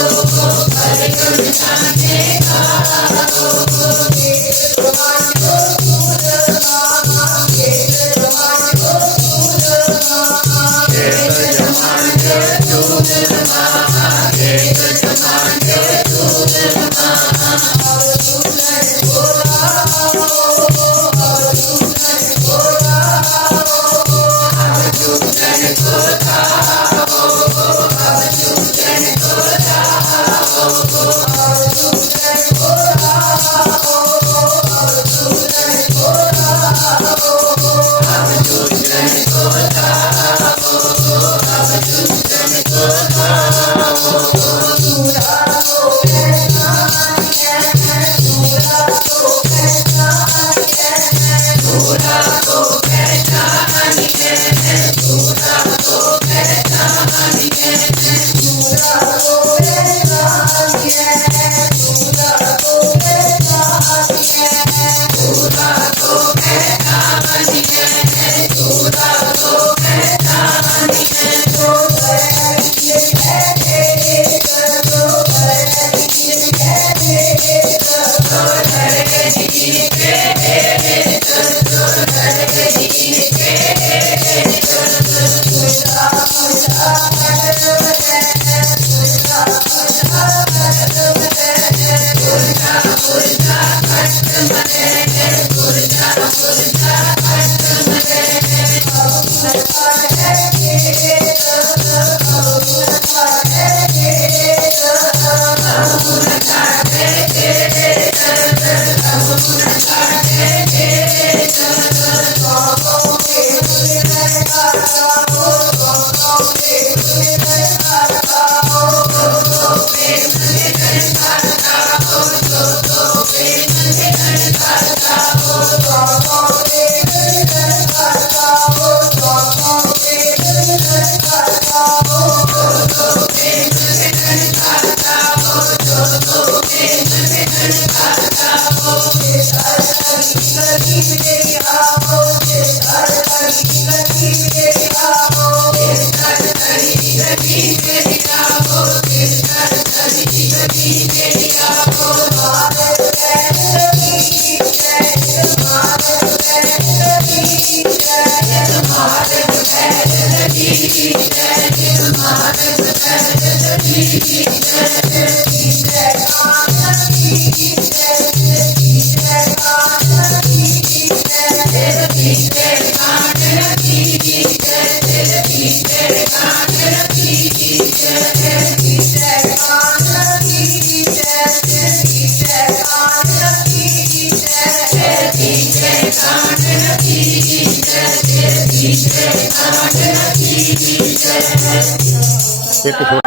Oh, से कुछ हो